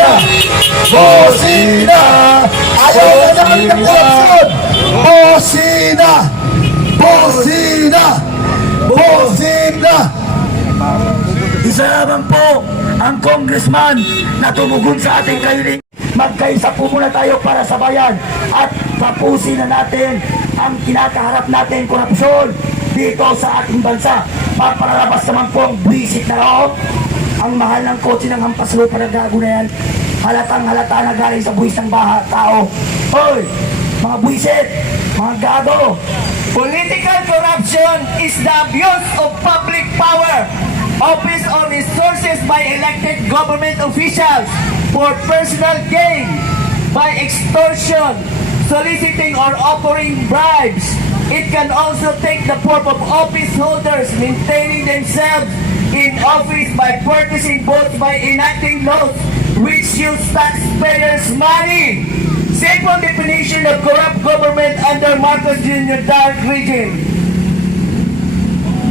Busina! Busina! Ayaw na naman ng korupsyon! Busina! Busina! Busina! Isa naman po ang congressman na tumugon sa ating kahiling. Magkaisa po muna tayo para sa bayan at tapusin na natin ang kinakaharap natin korupsyon dito sa ating bansa. Paparalabas naman po ang visit na loob. Ang mahal ng kotse ng hampas lupa na gago na yan. Halatang halata na galing sa buwis ng tao. Hoy, mga buwisit, mga gago. Political corruption is the abuse of public power, office or resources by elected government officials for personal gain, by extortion, soliciting or offering bribes. It can also take the form of office holders maintaining themselves in office by purchasing votes by enacting laws which use taxpayers' money. Simple definition of corrupt government under Marcos Jr. Dark Regime.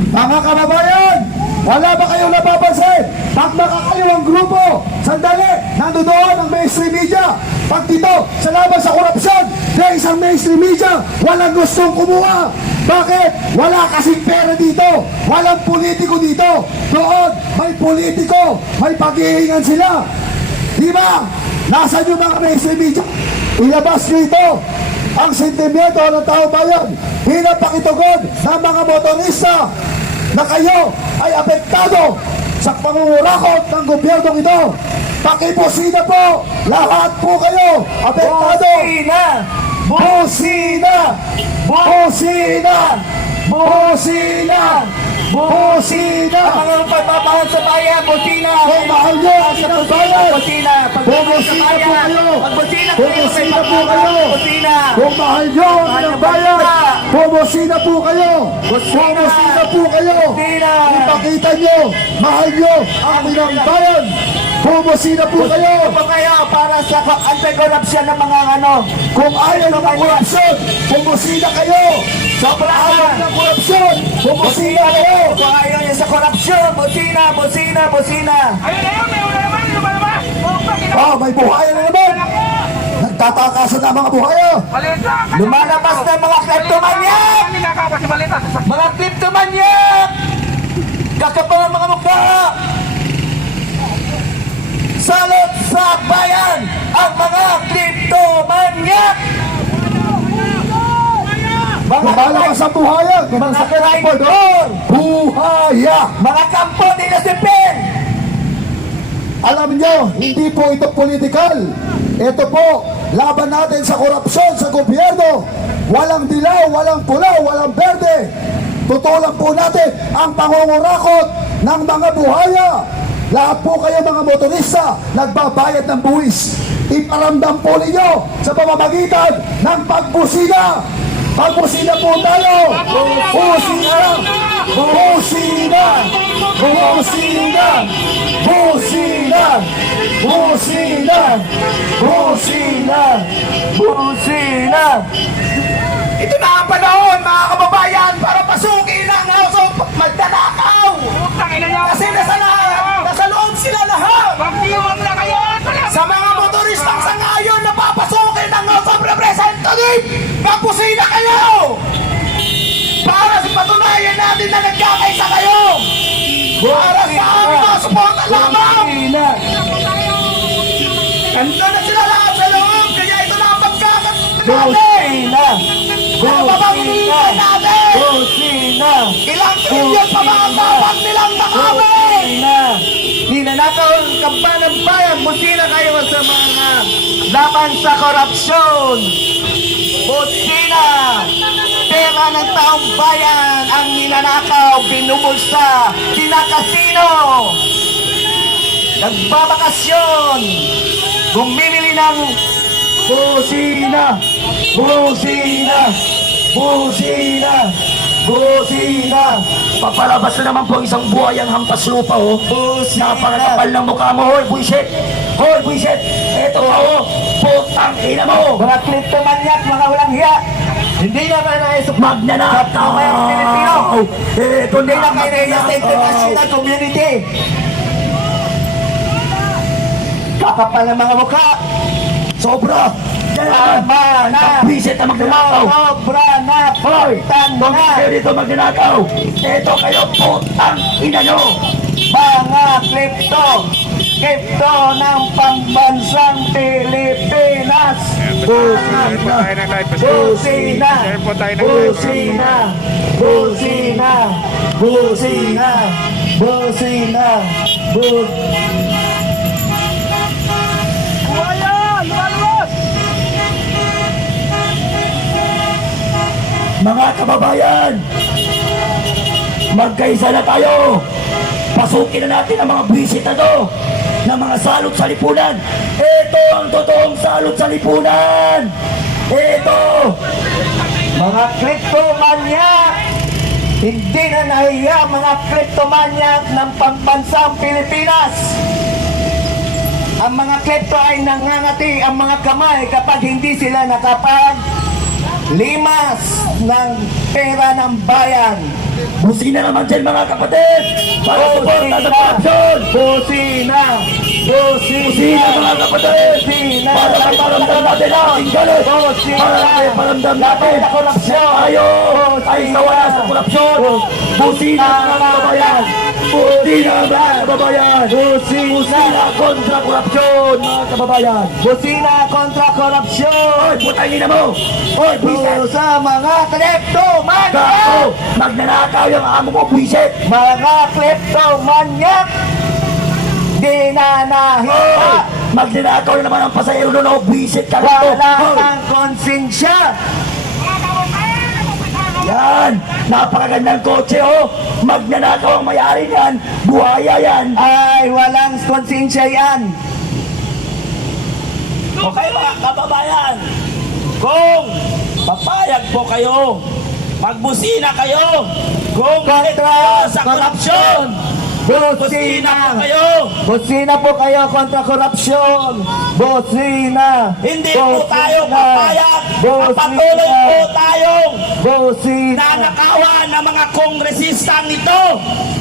Mga kababayan, wala ba kayong napapansin? Pag makakaliwang grupo, sandali, nandoon ang mainstream media. Pag dito, sa laban sa korupsyon, na isang mainstream media, walang gustong kumuha. Bakit? Wala kasing pera dito. Walang politiko dito. Doon, may politiko. May paghihingan sila. Di ba? Nasaan yung mga mainstream media? Ilabas nyo ito. Ang sentimiento ng tao bayan. Hinapakitugon ng mga motorista na kayo ay apektado sa pangungurakot ng gobyerno ito. Pakibusina po! Lahat po kayo apektado! Busina! Busina! Busina! Busina! Busina! Mga pagmamahal sa bayan, busina! Kung mahal nyo ang inang bayan, busina! bumusina po kayo! Busina Bumusina po kayo! Busina! Kung mahal nyo ang inang bayan, bumusina po kayo! Bumusina po kayo! Busina! Ipakita nyo, mahal nyo ang inang bayan! Bumusina po kayo! Ito kayo para sa anti-corruption ng mga ano. Kung ayaw ng korupsyon, bumusina kayo! Ayaw ng korupsyon, bumusina kayo! Kung ayaw niya sa korupsyon, busina, busina, busina. Ayun na yun, may una naman, lumalabas. May buhaya na naman! Nagtatakasan na ang mga buhaya! Malita! Lumalabas na mga kleptomanyak! Hindi nakakabas si Malita. Mga kleptomanyak! Kakapal ang mga mukha! Salot sa bayan ang mga kleptomanyak! Lumalabas ang buhaya! Ganun sa Traitor! buhaya! Mga kampo nila si Pen! Alam nyo, hindi po ito political. Ito po, laban natin sa korupsyon sa gobyerno. Walang dilaw, walang pula, walang berde. Tutulan po natin ang pangungurakot ng mga buhaya. Lahat po kayo mga motorista, nagbabayad ng buwis. Iparamdam po ninyo sa pamamagitan ng pagbusina. Pagbusina po tayo! Busina! Busina! Busina! Busina! Busina! Busina! Busina! Ito na ang panahon, mga kababayan, para pasukin ang House of Magdanakaw. Kasi nasa loob sila lahat. Magdiwang na kayo. Sa mga motoristang sa ngayon na papasukin ang House of Representatives, kapusina kayo. Para patunayan natin na nagkakaisa kayo. Para sa aming mga suporta lamang. Kanta na sila lahat sa loob, kaya ito na ang pagkakasin natin. Busina! natin. Busina! Ilang trilyon pa ba ang dapat nilang makamit? Busina! Ninanakaw ang kampan ng bayan. Busina kayo sa mga laban sa korupsyon. Busina! Pera ng taong bayan ang ninanakaw, binubulsa, kinakasino. Nagbabakasyon. Bumibili ng busina! Busina! Busina! Busina! Papalabas na naman po isang buhayang hampas lupa, oh. Busina! Napakakapal ng mukha mo, hoy, buisit! Hoy, buisit! Eto ka, oh. Putang ina mo! Mga kleptomanyak, mga walang hiya! Hindi na kayo naisok Magnanakaw! Mayang Pilipino! Eto Hindi na na kayo naisok sa international community! Makakapal ng mga mukha. Sobra! Tama na. Bisit na magnanakaw! Sobra na. Hoy! Putang Kung na. kayo dito magnanakaw, ito kayo putang ina nyo! Mga kripto ng pambansang Pilipinas. Share po tayo ng live. Busina. Share po tayo ng live. Busina. Busina. Busina. Busina. Mga kababayan, magkaisa na tayo. Pasukin na natin ang mga bisit na to ng mga salot sa lipunan. Ito ang totoong salot sa lipunan. Ito. Mga kriptomanyak, hindi na nahiya mga kriptomanyak ng pambansang Pilipinas. Ang mga kripto ay nangangati ang mga kamay kapag hindi sila limas ng pera ng bayan. Busina naman dyan mga kapatid. Para suporta sa korupsyon. Busina! Busina mga kapatid. Busina! Para maparamdam natin ang ating galit. Para maparamdam natin tayo ay nawala sa korupsyon. Busina mga kababayan. Busina mga kababayan. Busina kontra korupsyon mga kababayan. Busina kontra korupsyon! Hoy, putangin na mo. Hoy, bisit. Sa mga kriptomanyak! Kako, magnanakaw yung amo mo, bisit. Mga kleptomanyak! Di na nahiya! Magnanakaw na naman ang pasahero doon, oh, bisit ka rito. Wala Hoy. kang konsensya! Yan, napakagandang kotse, oh. Magnanakaw ang may-ari niyan, buhaya yan. Ay, walang konsensya yan! Okay mga kababayan, kung papayag po kayo, magbusina kayo, kung galit kayo sa korupsyon, busina po kayo. Busina po kayo kontra korupsyon! Busina! Hindi po tayo papayag, patuloy po tayong Busina! nanakawan ng mga kongresistang ito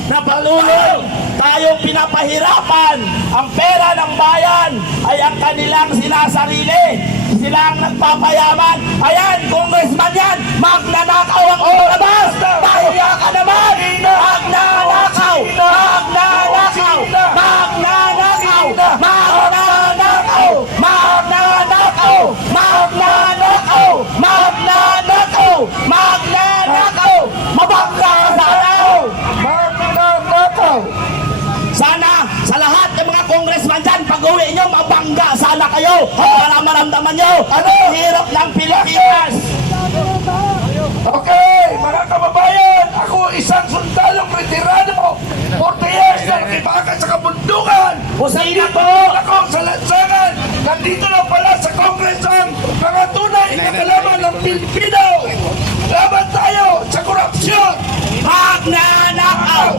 na patuloy tayong pinapahirapan. Ang pera ng bayan ay ang kanilang sinasarili. Silang nagpapayaman. Ayan, congressman yan, magnanakaw ang labas. Pahiya ka naman. Magnanakaw. Magnanakaw. Magnanakaw. Magnanakaw. Magnanakaw. Magnanakaw. Magnanakaw. Magnanakaw. Mabangga ka sana. Magnanakaw! Sana sa lahat ng mga congressman dyan, pag-uwi nyo, mabangga sana kayo para maramdaman nyo ang hirap ng Pilipinas. Okay, mga kababayan, ako isang sundalong veterano, 40 years na nakibakan sa kabundukan. Busina po! Ako sa lansangan, nandito na pala sa Congress ang mga tunay na kalaman ng Pilipino. Laban tayo sa korupsyon. Magnanakaw!